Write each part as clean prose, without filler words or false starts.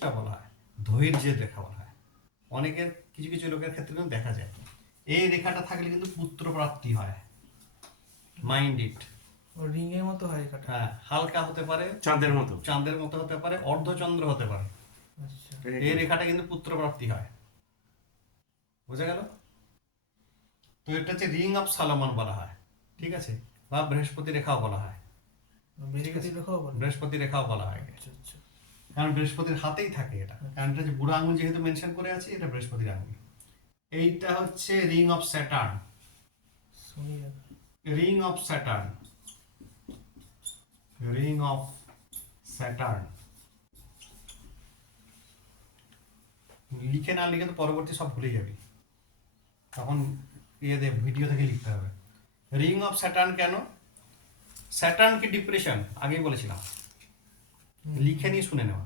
পেশেন্সটা বলা হয়, ধৈর্যের রেখা বলা হয়। অনেকের কিছু কিছু লোকের ক্ষেত্রে কিন্তু দেখা যায় এই রেখাটা থাকলে কিন্তু পুত্র প্রাপ্তি হয়। Mind it. রিং এর মতো হয় রেখাটা। হ্যাঁ, হালকা হতে পারে, চাঁদের মতো হতে পারে, অর্ধচন্দ্র হতে পারে। আচ্ছা, এই রেখাটা কিন্তু পুত্র প্রাপ্তি হয়। বোঝা গেল? তো এটা হচ্ছে রিং অফ সলোমন বলা হয়, ঠিক আছে, বা বৃহস্পতি রেখাও বলা হয়। বৃহস্পতি রেখাও বলে। বৃহস্পতি রেখাও বলা হয়, আচ্ছা আচ্ছা। কারণ বৃহস্পতির হাতেই থাকে এটা, কারণ এটা যে বুড়ো আঙুল যেহেতু মেনশন করে আছে, এটা বৃহস্পতির আঙুল। এইটা হচ্ছে ring of Saturn. Shani Rekha. Ring of Saturn, ring of Saturn. লিখে না লিখে তো পরবর্তী সব ভুলে যাবি, তখন ভিডিও থেকে লিখতে হবে। রিং অফ স্যাটার্ন কেন? স্যাটার্ন কি ডিপ্রেশন, আগেই বলেছিলাম, লিখে নিয়ে শুনে নেওয়া।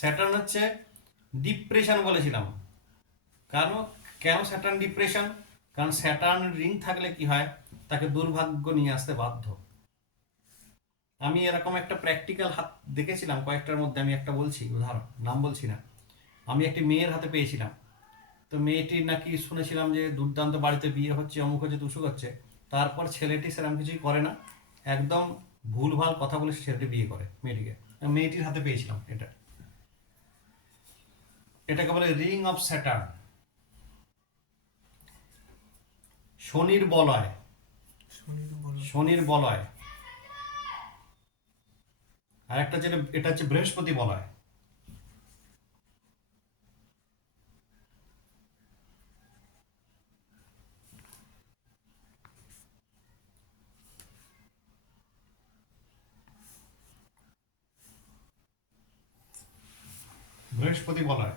স্যাটার্ন হচ্ছে ডিপ্রেশন বলেছিলাম। কারণ কেন স্যাটার্ন ডিপ্রেশন? কারণ স্যাটার্ন রিং থাকলে কি হয়, তাকে দুর্ভাগ্য নিয়ে আসতে বাধ্য। আমি এরকম একটা প্র্যাকটিক্যাল হাত দেখেছিলাম কয়েকটার মধ্যে, আমি একটা বলছি উদাহরণ, নাম বলছি না। আমি একটি মেয়ের হাতে পেয়েছিলাম, তো মেয়েটির নাকি শুনেছিলাম যে দুর্দান্ত বাড়িতে বিয়ে হচ্ছে, অমুক হচ্ছে, তুসুক হচ্ছে। তারপর ছেলেটি সেরকম কিছুই করে না, একদম ভুলভাল কথা বলে ছেলেটি বিয়ে করে মেয়েটিকে। মেয়েটির হাতে পেয়েছিলাম এটা। এটাকে বলে রিং অফ স্যাটার্ন। শনির বলয়, শনির বলয়। আর একটা যেটা, এটা হচ্ছে বৃহস্পতি বলয়। বৃহস্পতি বলয়।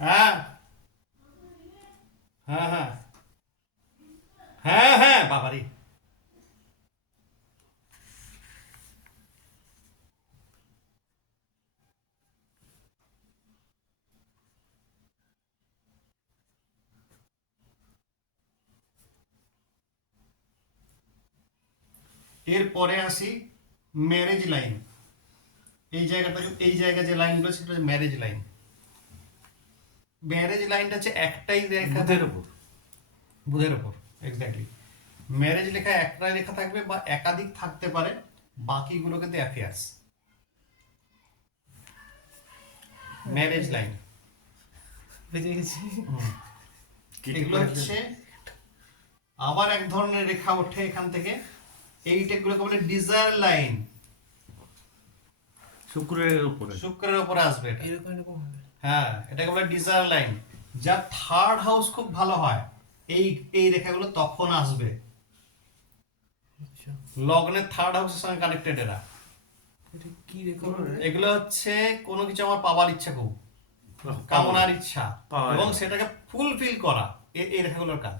হ্যাঁ হ্যাঁ হ্যাঁ হ্যাঁ হ্যাঁ বাবারি। এরপরে আসি ম্যারেজ লাইন। এই জায়গাটা, এই জায়গায় যে লাইনগুলো সেটা হচ্ছে ম্যারেজ লাইন। ম্যারেজ লাইনটা হচ্ছে একটাই রেখা, বুধের ওপর, এক্স্যাক্টলি। ম্যারেজ লেখা একটাই লেখা থাকবে বা একাধিক থাকতে পারে, বাকিগুলো কিন্তু অ্যাফেয়ার্স। ম্যারেজ লাইন এগুলো হচ্ছে। আবার এক ধরনের রেখা ওঠে এখান থেকে, এইটাগুলোকে বলে ডিজায়ার লাইন। শুক্রের উপরে আসবে এটা। হ্যাঁ, এটাকে বলে ডিজায়ার লাইন। যার থার্ড হাউস খুব ভালো হয়, এই এই রেখাগুলো তখন আসবে। লগ্নের থার্ড হাউসের সঙ্গে কানেক্টেড এরা। এগুলো হচ্ছে কোনো কিছু আমার পাওয়ার ইচ্ছা, খুব কামনার ইচ্ছা, এবং সেটাকে ফুলফিল করা, এই রেখাগুলোর কাজ।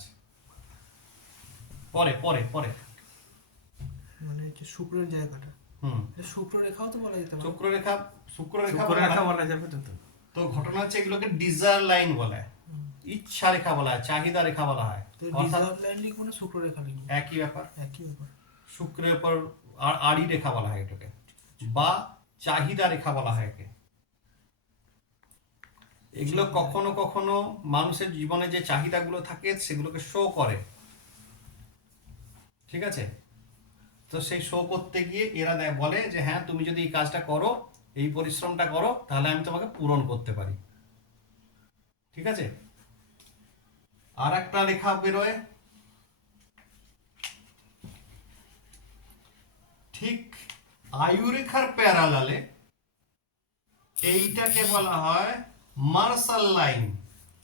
পরে পরে পরে মানে হচ্ছে শুক্রের জায়গাটা। শুক্র রেখাও তো বলা যেতে পারে। শুক্র রেখা বলা যাবে তো। তো ঘটনা হচ্ছে এগুলোকে ডিজায়ার লাইন বলে, ইচ্ছা রেখা বলা হয়, চাহিদা রেখা বলা হয়। তো ডিজায়ার লাইন লিখবো না শুক্র রেখা লিখবো? একই ব্যাপার। একই ব্যাপার। শুক্রের উপর আড়ি রেখা বলা হয় এটাকে, বা চাহিদা রেখা বলা হয় একে। এগুলো কখনো কখনো মানুষের জীবনে যে চাহিদাগুলো থাকে সেগুলোকে শো করে, ঠিক আছে। তো সেই শো করতে গিয়ে এরা বলে যে হ্যাঁ, তুমি যদি এই কাজটা করো, এই পরিশ্রমটা করো, তাহলে আমি তোমাকে পূরণ করতে পারি, ঠিক আছে। আর একটা রেখা বেরোয় ঠিক আয়ুরেখার প্যারালালে, এইটাকে বলা হয় মার্শাল লাইন।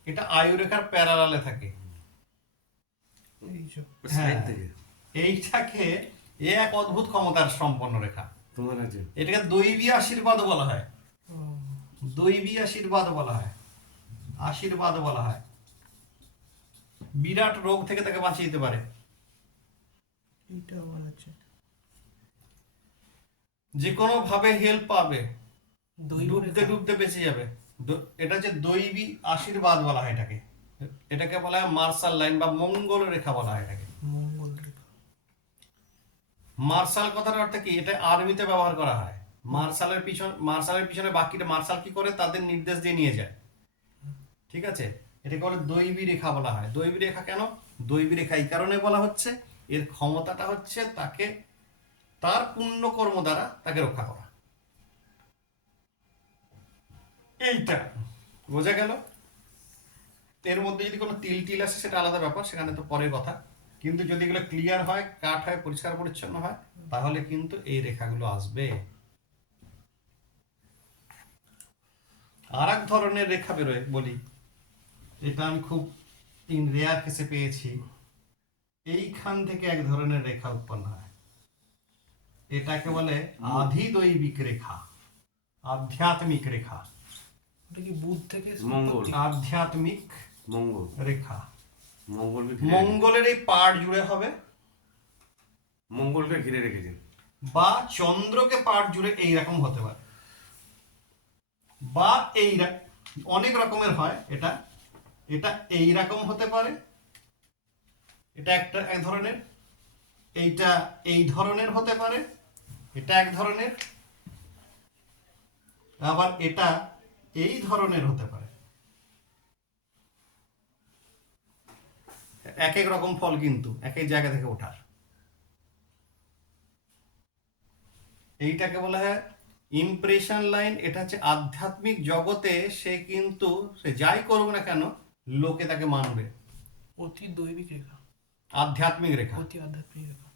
এটা আয়ুরেখার প্যারালালে থাকে। এইটাকে এক অদ্ভুত ক্ষমতার সম্পন্ন রেখা, এটাকে দৈবী আশীর্বাদ বলা হয়। দৈবী আশীর্বাদ বলা হয়, আশীর্বাদ বলা হয়। বিরাট রোগ থেকে তাকে বাঁচিয়ে দিতে পারে। যে কোনো ভাবে হেল্প পাবে, ডুবতে ডুবতে বেঁচে যাবে। এটা হচ্ছে দৈবী আশীর্বাদ বলা হয় এটাকে। এটাকে বলা হয় মার্শাল লাইন বা মঙ্গল রেখা বলা হয় এটাকে। মঙ্গল রেখা। মার্শাল কথার অর্থ কি? এটা আর্মিতে ব্যবহার করা হয়। মার্শালের পিছনে বাকিটা মার্শাল কি করে? তাদের নির্দেশ দিয়ে নিয়ে যায়। ঠিক আছে, এটাকে বলে দৈবী রেখা বলা হয়। দৈবী রেখা কেন? দৈবী রেখা এই কারণে বলা হচ্ছে, এর ক্ষমতাটা হচ্ছে তাকে তার পুণ্যকর্ম দ্বারা তাকে রক্ষা করা। এইটা বোঝা গেল। এর মধ্যে যদি কোনো তিল টিল আসে সেটা আলাদা ব্যাপার, সেখানে তো পরের কথা। কিন্তু যদি এগুলো ক্লিয়ার হয়, কাট হয়, পরিষ্কার পরিচ্ছন্ন হয়, তাহলে কিন্তু এই রেখাগুলো আসবে। আর এক ধরনের রেখা বেরোয় বলি, এটা আমি খুব ইন রেয়ার কেসে পেয়েছি। এইখান থেকে এক ধরনের রেখা উৎপন্ন হয়, এটাকে বলে আধিদৈবিক রেখা, আধ্যাত্মিক রেখা। ওটা কি বুধ থেকে মঙ্গল। আধ্যাত্মিক মঙ্গল রেখা। মঙ্গলকে মঙ্গলের এই পাড় জুড়ে হবে, মঙ্গলকে ঘিরে রেখেছে। বা চন্দ্রকে পাড় জুড়ে এইরকম হতে পারে, বা এই অনেক রকমের হয়। এটা এটা এইরকম হতে পারে, এটা একটা এক ধরনের, এইটা এই ধরনের হতে পারে, এটা এক ধরনের, আবার এটা এই ধরনের হতে পারে। এক এক রকম ফল কিন্তু এক এক জায়গা থেকে ওঠার। এইটাকে বলা হয় ইমপ্রেশন লাইন। এটা হচ্ছে আধ্যাত্মিক জগতে সে কিন্তু সে যাই করুক না কেন, লোকে তাকে মানবে। অতি দৈবিক রেখা, আধ্যাত্মিক রেখা। অতি আধ্যাত্মিক রেখা।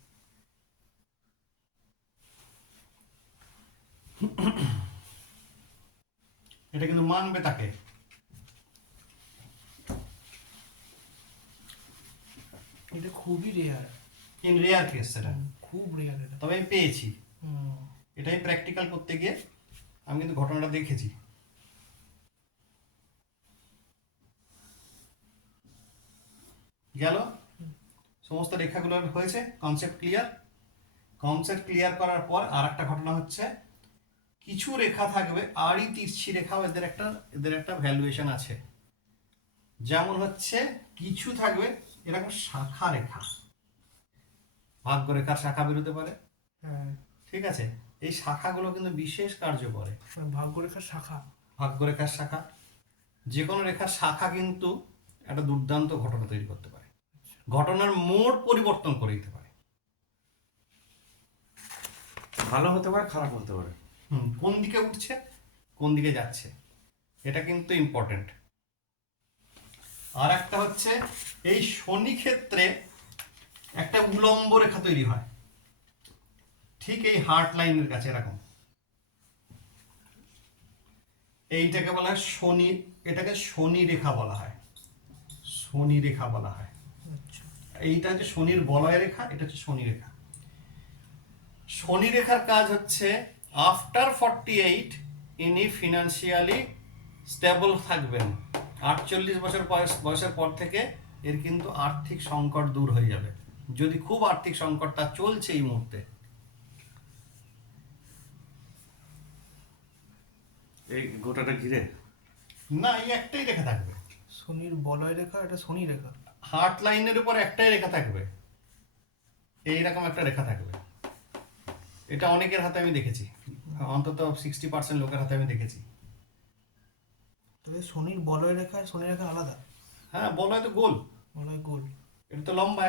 এটা কিন্তু মানবে তাকে। এটা খুবই রেয়ার, ইন রেয়ার কেস সেটা, খুব রেয়ার এটা। তবে আমি পেয়েছি। হুম। এটাই প্র্যাকটিক্যাল করতে গিয়ে আমি কিন্তু ঘটনাটা দেখেছি। গেল, সমস্ত রেখাগুলো হয়েছে, কনসেপ্ট ক্লিয়ার। কনসেপ্ট ক্লিয়ার করার পর আর একটা ঘটনা হচ্ছে, কিছু রেখা থাকবে আড়ি তিরছি রেখাও, এদের একটা ভ্যালুয়েশন আছে। যেমন হচ্ছে কিছু থাকবে এরকম শাখা রেখা, ভাগ্য রেখার শাখা বেরোতে পারে। হ্যাঁ, ঠিক আছে, এই শাখাগুলো কিন্তু বিশেষ কার্য করে। ভাগ্যরেখার শাখা। ভাগ্যরেখার শাখা, যে কোনো রেখার শাখা কিন্তু একটা দুর্দান্ত ঘটনা তৈরি করতে পারে, ঘটনার মোড় পরিবর্তন করে দিতে পারে। ভালো হতে পারে, খারাপ হতে পারে। কোন দিকে উঠছে, কোন দিকে যাচ্ছে, এটা কিন্তু ইম্পর্টেন্ট। আর একটা হচ্ছে, এই শনি ক্ষেত্রে একটা উলম্ব রেখা তৈরি হয় ঠিক এই হার্ট লাইনের কাছে এরকম। এইটাকে বলা হয় শনি, এটাকে শনি রেখা বলা হয়, শনি রেখা বলা হয়। আচ্ছা। এইটা হচ্ছে শনির বলয় রেখা, এটা হচ্ছে শনি রেখা। শনি রেখার কাজ হচ্ছে আফটার 48 ইনি ফিনান্সিয়ালি স্টেবল থাকবেন। 48 বছর বয়সের পর থেকে এর কিন্তু আর্থিক সংকট দূর হয়ে যাবে, যদি খুব আর্থিক সংকট তার চলছে এই মুহূর্তে। এই গোটাটা ঘিরে না, এই একটাই রেখা থাকবে, শনির বলয় রেখা, এটা শনি রেখা। হার্ট লাইনের উপর একটাই রেখা থাকবে, এইরকম একটা রেখা থাকবে। এটা অনেকের হাতে আমি দেখেছি, অন্তত 60% লোকের হাতে আমি দেখেছি। তবে শনির বলয় রেখা আর শনি রেখা আলাদা। হ্যাঁ, বলয় তো গোল, বলয় গোল। এটা তো লম্বা।